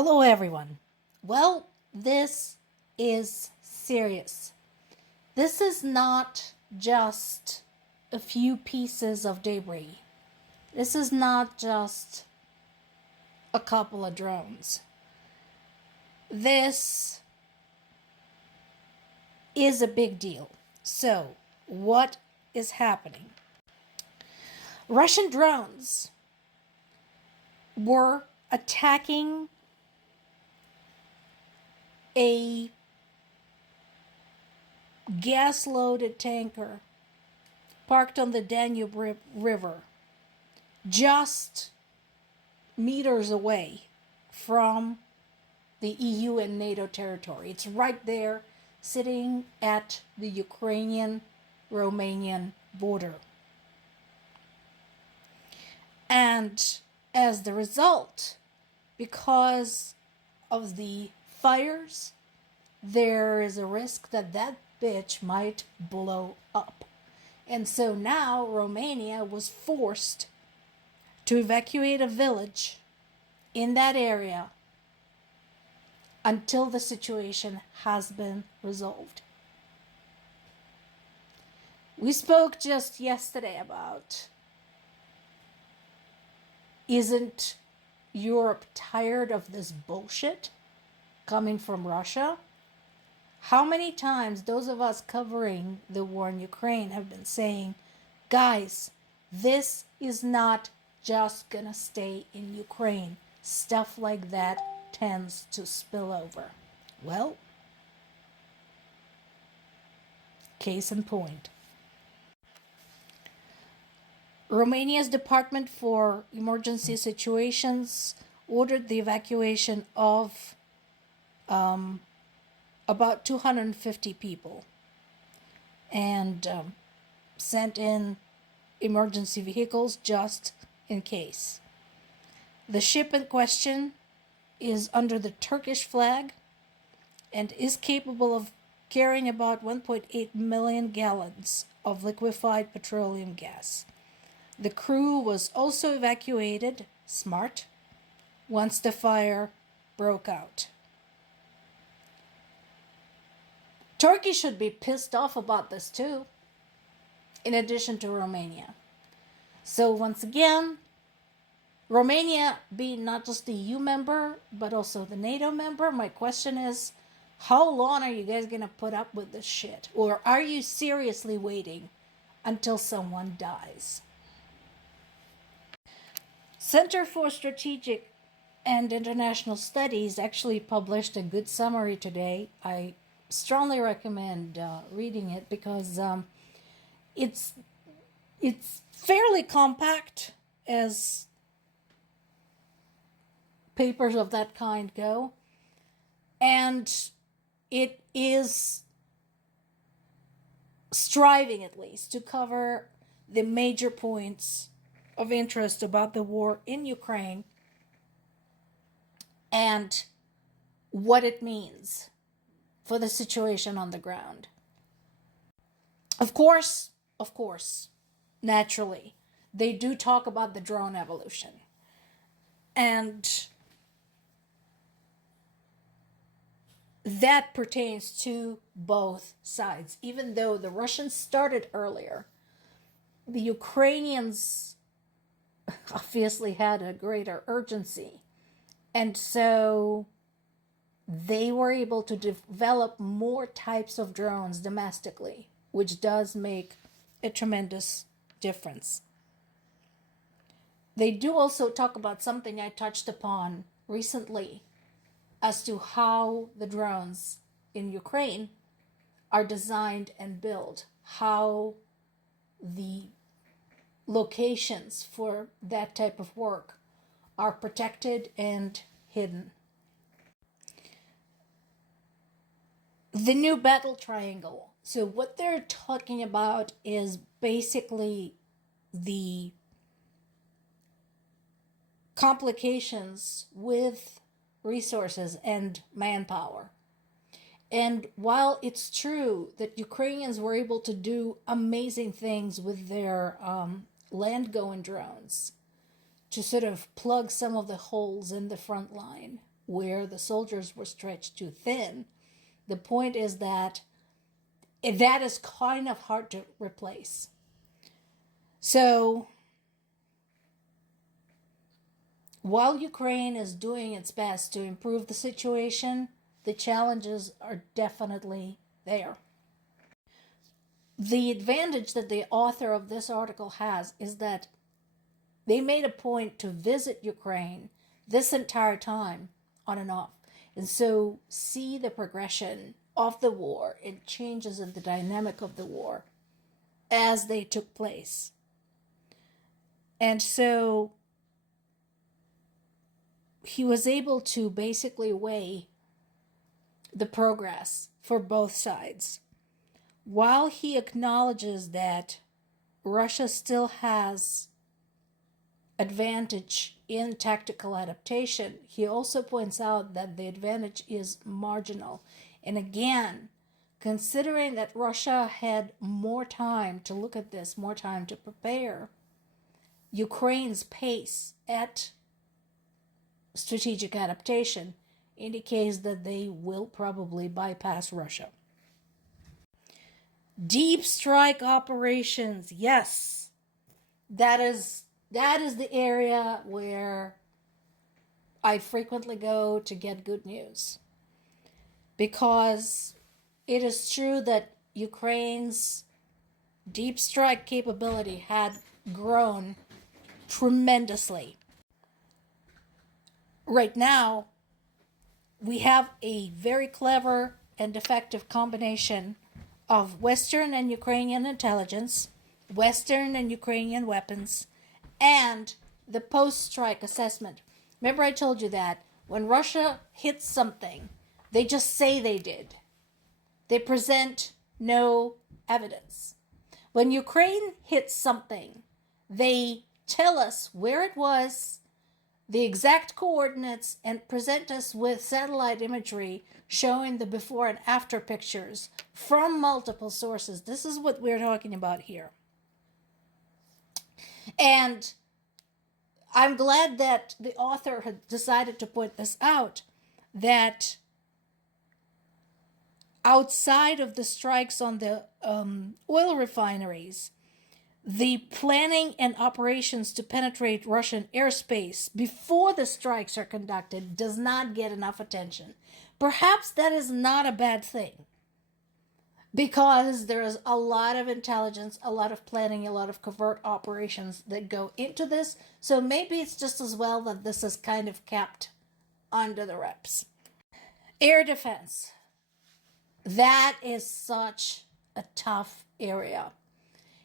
Hello, everyone. Well, this is serious. This is not just a few pieces of debris. This is not just a couple of drones. This is a big deal. So, what is happening? Russian drones were attacking a gas-loaded tanker parked on the Danube River, just meters away from the EU and NATO territory. It's right there, sitting at the Ukrainian-Romanian border. And as the result, because of the fires, there is a risk that that bitch might blow up. And so now Romania was forced to evacuate a village in that area until the situation has been resolved. We spoke just yesterday about, isn't Europe tired of this bullshit coming from Russia? How many times those of us covering the war in Ukraine have been saying, guys, this is not just gonna stay in Ukraine. Stuff like that tends to spill over. Well, case in point. Romania's Department for Emergency Situations ordered the evacuation of about 250 people and sent in emergency vehicles just in case. The ship in question is under the Turkish flag and is capable of carrying about 1.8 million gallons of liquefied petroleum gas. The crew was also evacuated, smart, once the fire broke out. Turkey should be pissed off about this too, in addition to Romania. So once again, Romania being not just the EU member, but also the NATO member, my question is, how long are you guys going to put up with this shit? Or are you seriously waiting until someone dies? Center for Strategic and International Studies actually published a good summary today. I strongly recommend reading it because it's fairly compact as papers of that kind go, and it is striving at least to cover the major points of interest about the war in Ukraine and what it means for the situation on the ground. Of course, naturally, they do talk about the drone evolution. And that pertains to both sides. Even though the Russians started earlier, the Ukrainians obviously had a greater urgency. And so they were able to develop more types of drones domestically, which does make a tremendous difference. They do also talk about something I touched upon recently as to how the drones in Ukraine are designed and built, how the locations for that type of work are protected and hidden. The new battle triangle. So what they're talking about is basically the complications with resources and manpower. And while it's true that Ukrainians were able to do amazing things with their land-going drones to sort of plug some of the holes in the front line, where the soldiers were stretched too thin. The point is that that is kind of hard to replace. So while Ukraine is doing its best to improve the situation, the challenges are definitely there. The advantage that the author of this article has is that they made a point to visit Ukraine this entire time on and off, and so see the progression of the war and changes in the dynamic of the war as they took place. And so he was able to basically weigh the progress for both sides. While he acknowledges that Russia still has advantage in tactical adaptation, he also points out that the advantage is marginal. And again, considering that Russia had more time to look at this, more time to prepare, Ukraine's pace at strategic adaptation indicates that they will probably bypass Russia. Deep strike operations, yes, that is the area where I frequently go to get good news, because it is true that Ukraine's deep strike capability had grown tremendously. Right now, we have a very clever and effective combination of Western and Ukrainian intelligence, Western and Ukrainian weapons, and the post-strike assessment. Remember I told you that when Russia hits something, they just say they did. They present no evidence. When Ukraine hits something, they tell us where it was, the exact coordinates, and present us with satellite imagery showing the before and after pictures from multiple sources. This is what we're talking about here. And I'm glad that the author had decided to point this out, that outside of the strikes on the oil refineries, the planning and operations to penetrate Russian airspace before the strikes are conducted does not get enough attention. Perhaps that is not a bad thing, because there is a lot of intelligence, a lot of planning, a lot of covert operations that go into this. So maybe it's just as well that this is kind of kept under the reps. Air defense. That is such a tough area.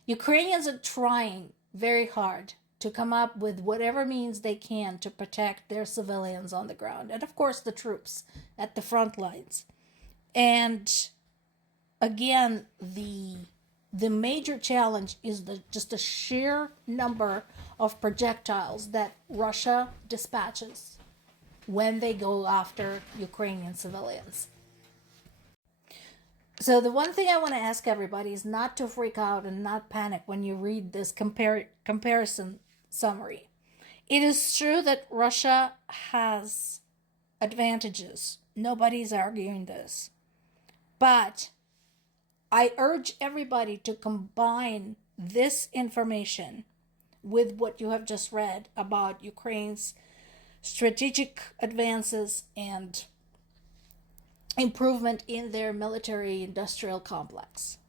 Ukrainians are trying very hard to come up with whatever means they can to protect their civilians on the ground, and of course the troops at the front lines. And again, the major challenge is just the sheer number of projectiles that Russia dispatches when they go after Ukrainian civilians. So the one thing I want to ask everybody is not to freak out and not panic when you read this comparison summary. It is true that Russia has advantages. Nobody's arguing this. But I urge everybody to combine this information with what you have just read about Ukraine's strategic advances and improvement in their military industrial complex.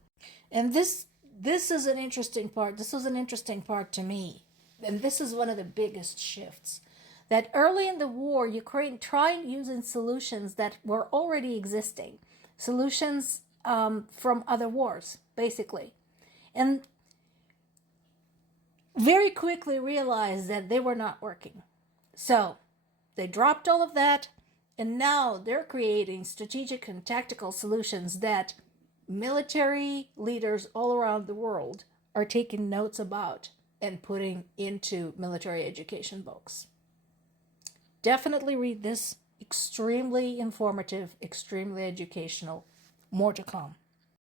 And this is an interesting part. This was an interesting part to me. And this is one of the biggest shifts. That early in the war, Ukraine tried using solutions that were already existing. Solutions from other wars, basically. And very quickly realized that they were not working. So they dropped all of that. And now they're creating strategic and tactical solutions that military leaders all around the world are taking notes about and putting into military education books. Definitely read this. Extremely informative, extremely educational. More to come.